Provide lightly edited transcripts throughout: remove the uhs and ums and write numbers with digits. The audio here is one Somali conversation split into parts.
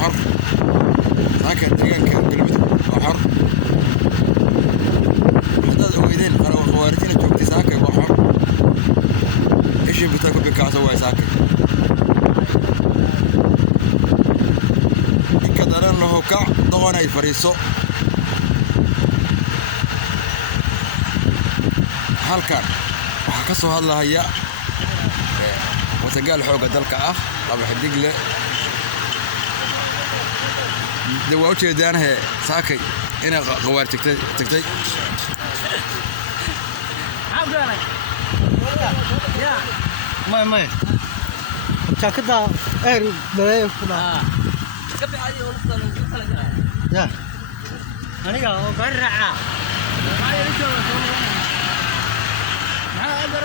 وحر ساكا ديغان كالمدو وحر حداد اويدين انا خوارجين جوجتي ساكا وحر ايش بتاكل بكاسه واي ساكا كدران له كع دوغان اي فريسو halkan waxa ka soo hadlaya watagaal xooga dalka ah laba xidig leh dawaa jeedaan saakay inay qawaar tagtay ما شاكدا اير بلاي فلا كبي عادي ولا يا انا يا برعه ما يرجع ما اقدر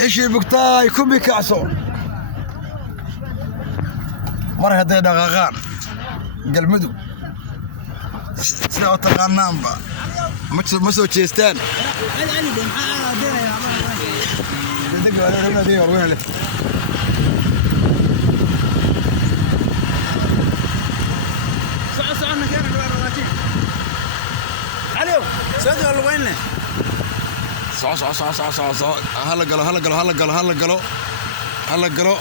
ايش البقطاي كوبي كاسو مره هدي دقاقان قلمدو سنة تقانان با مسو تشيستان صع هلا قالوا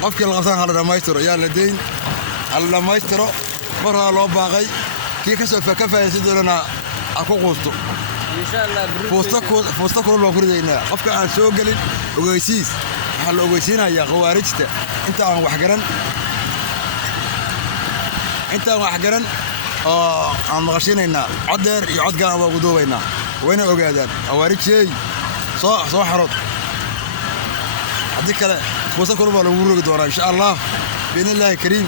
qofkii la qabsan hal dhamaystiro yaa la deyn hal dhamaystiro marna loo baaqay kii ka soo faa'iideysan doona aku quusto insha Allah fuusta ku loo furideynaa qofka aan soo galin ogeysiis waxa la ogeysiinayaa khawaarijta inta aan wax garan oo aan maqashinaynaa cod dheer iyo cod gaan ugu duubaynaa wayna ogaadaan khawaarijay soo xarod hadii kale fuusta ku loo rugi doona insha Allah بإذن الله كريم